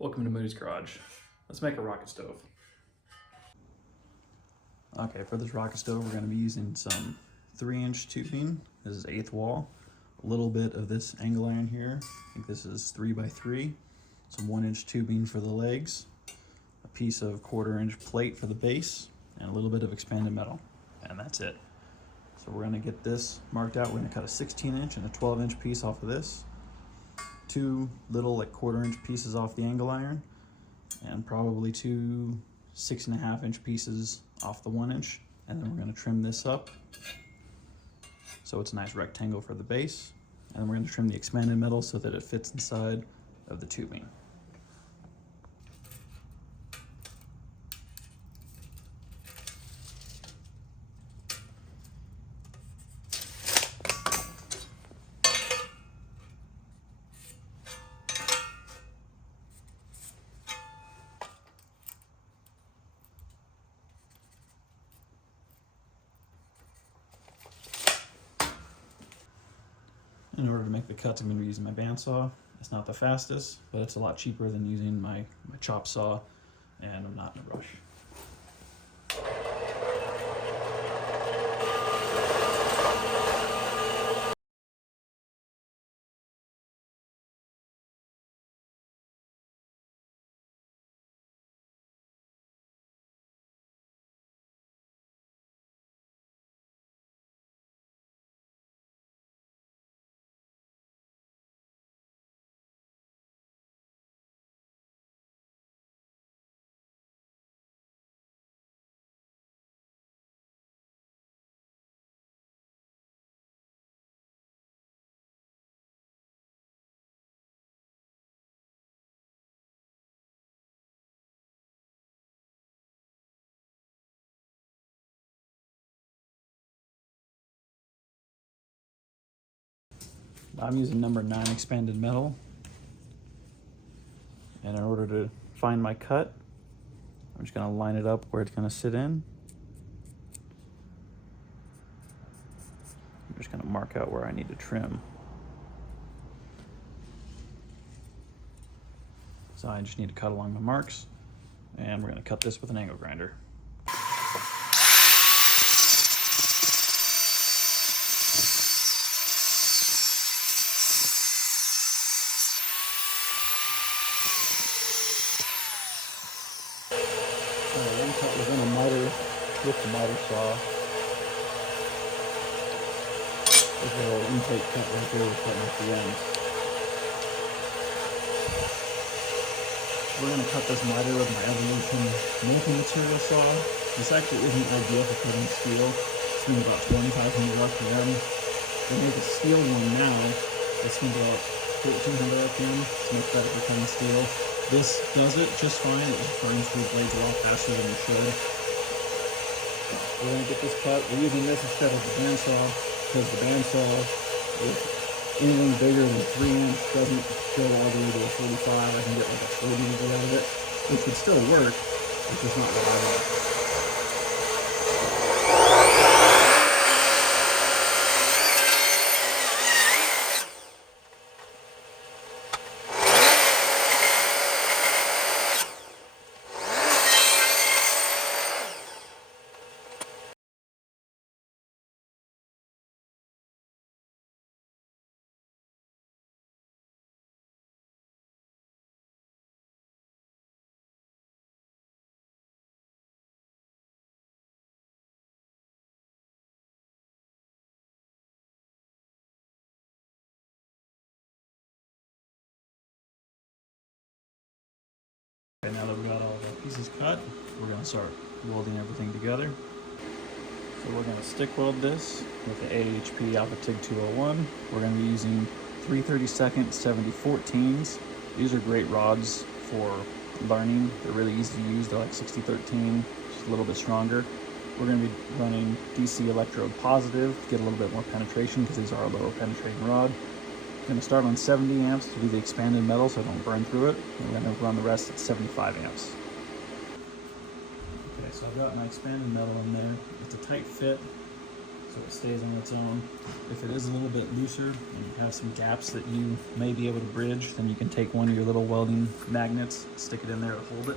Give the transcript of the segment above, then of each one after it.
Welcome to Moody's Garage. Let's make a rocket stove. Okay, for this rocket stove, we're going to be using some 3-inch tubing. This is 1/8 wall. A little bit of this angle iron here. I think this is 3x3. Some 1-inch tubing for the legs. A piece of 1/4-inch plate for the base. And a little bit of expanded metal. And that's it. So we're going to get this marked out. We're going to cut a 16-inch and a 12-inch piece off of this. 2 little 1/4-inch pieces off the angle iron, and probably 2 6.5-inch pieces off the 1-inch, and then we're going to trim this up so it's a nice rectangle for the base, and then we're going to trim the expanded metal so that it fits inside of the tubing. In order to make the cuts, I'm going to be using my bandsaw. It's not the fastest, but it's a lot cheaper than using my chop saw, and I'm not in a rush. I'm using number 9 expanded metal, and in order to find my cut, I'm just going to line it up where it's going to sit in. I'm just going to mark out where I need to trim. So I just need to cut along the marks, and we're going to cut this with an angle grinder. One cut was in a miter with the miter saw. There's a little intake cut right there we're cutting at the end. We're going to cut this miter with my Evolution multi-material saw. This actually isn't ideal for cutting steel. It's going to be about 20,000 RPM. They make a steel one now. It's going to be about 1,300 RPM. It's much better for cutting steel. This does it just fine. It just burns through blades a lot faster than it should. We're going to get this cut. We're using this instead of the bandsaw because the bandsaw, with anything bigger than 3 inch, doesn't go all the way to a 45. I can get like a 40 out of it, which would still work. It's just not what I want. Okay, now that we got all the pieces cut, we're going to start welding everything together. So we're going to stick weld this with the AHP Alpha TIG 201. We're going to be using 3/32 70/14s. These are great rods for learning. They're really easy to use. They're like 60/13, just a little bit stronger. We're going to be running DC electrode positive to get a little bit more penetration because these are a lower penetrating rod. I'm going to start on 70 amps to do the expanded metal so I don't burn through it. And we're going to run the rest at 75 amps. Okay, so I've got my expanded metal in there. It's a tight fit, so so it stays on its own. If it is a little bit looser and you have some gaps that you may be able to bridge, then you can take one of your little welding magnets, stick it in there to hold it.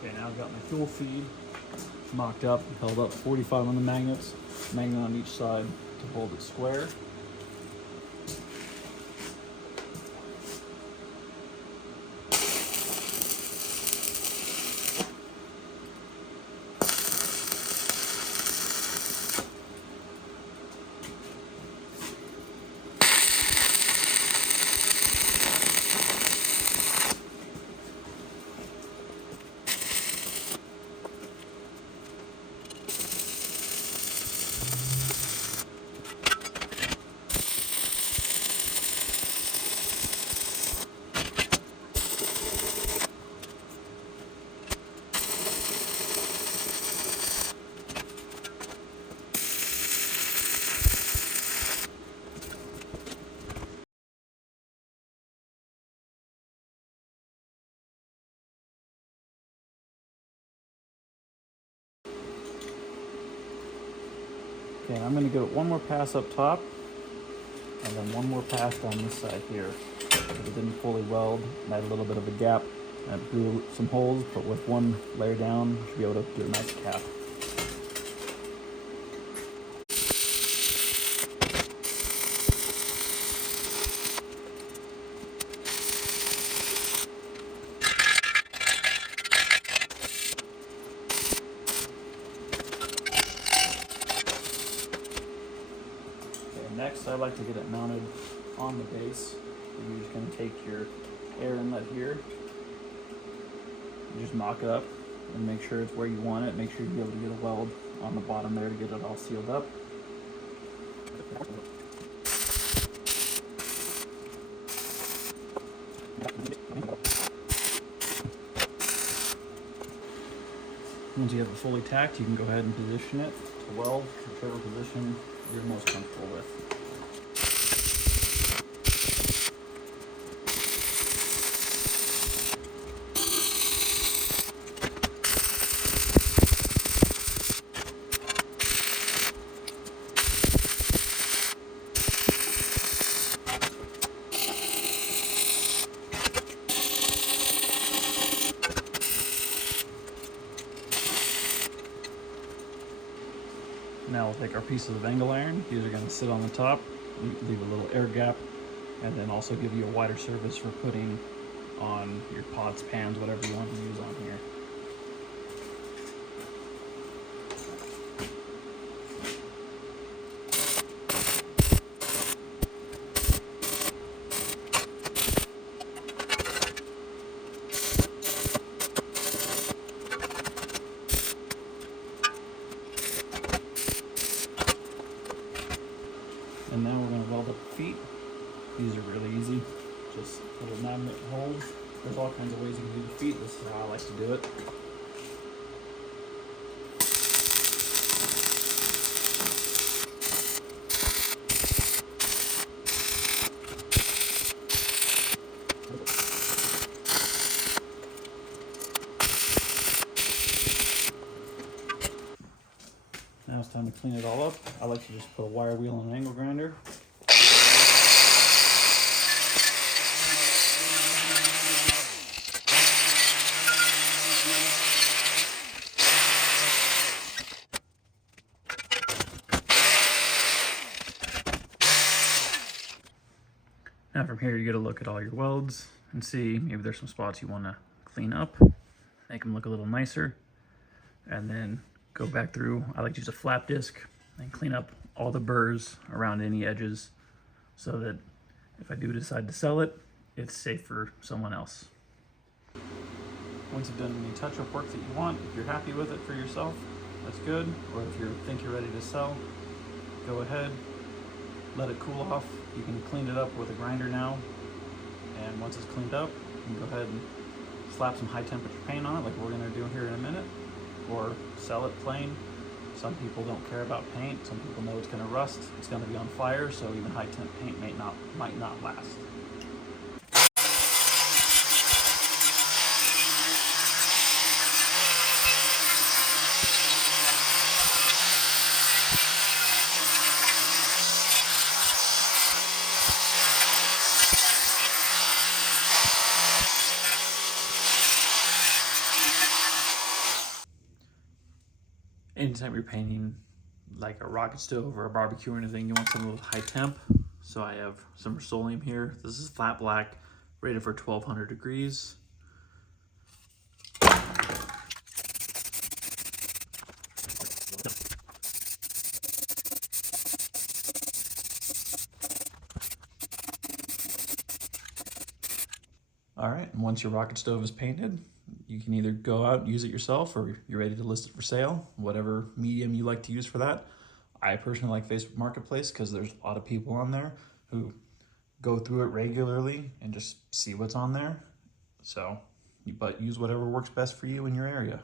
Okay, now I've got my fuel feed mocked up, held up 45 on the magnets, magnet on each side to hold it square. Okay, I'm going to go one more pass up top, and then one more pass down this side here. Because it didn't fully weld, and I had a little bit of a gap, and it blew some holes, but with one layer down, you should be able to do a nice cap. Next, I like to get it mounted on the base. You're just going to take your air inlet here, you just mock it up and make sure it's where you want it. Make sure you be able to get a weld on the bottom there to get it all sealed up. Once you have it fully tacked, you can go ahead and position it to weld, whichever position you're most comfortable with. Now we'll take our pieces of angle iron. These are going to sit on the top, leave a little air gap, and then also give you a wider surface for putting on your pots, pans, whatever you want to use on here. And now we're going to weld up the feet. These are really easy, just little magnet holes. There's all kinds of ways you can do the feet. This is how I like to do it. Now it's time to clean it all up. I like to just put a wire wheel and an angle grinder. Now from here you get a look at all your welds and see maybe there's some spots you want to clean up, make them look a little nicer, and then go back through. I like to use a flap disc and clean up all the burrs around any edges so that if I do decide to sell it, it's safe for someone else. Once you've done any touch-up work that you want, if you're happy with it for yourself, that's good. Or if you think you're ready to sell, go ahead, let it cool off. You can clean it up with a grinder now, and once it's cleaned up, you can go ahead and slap some high temperature paint on it like we're gonna do here in a minute, or sell it plain. Some people don't care about paint. Some people know it's gonna rust, it's gonna be on fire, so even high temp paint might not last. Anytime you're painting like a rocket stove or a barbecue or anything, you want something with high temp. So I have some Rust-Oleum here. This is flat black, rated for 1200 degrees. All right, and once your rocket stove is painted, you can either go out and use it yourself, or you're ready to list it for sale, whatever medium you like to use for that. I personally like Facebook Marketplace because there's a lot of people on there who go through it regularly and just see what's on there. So, but use whatever works best for you in your area.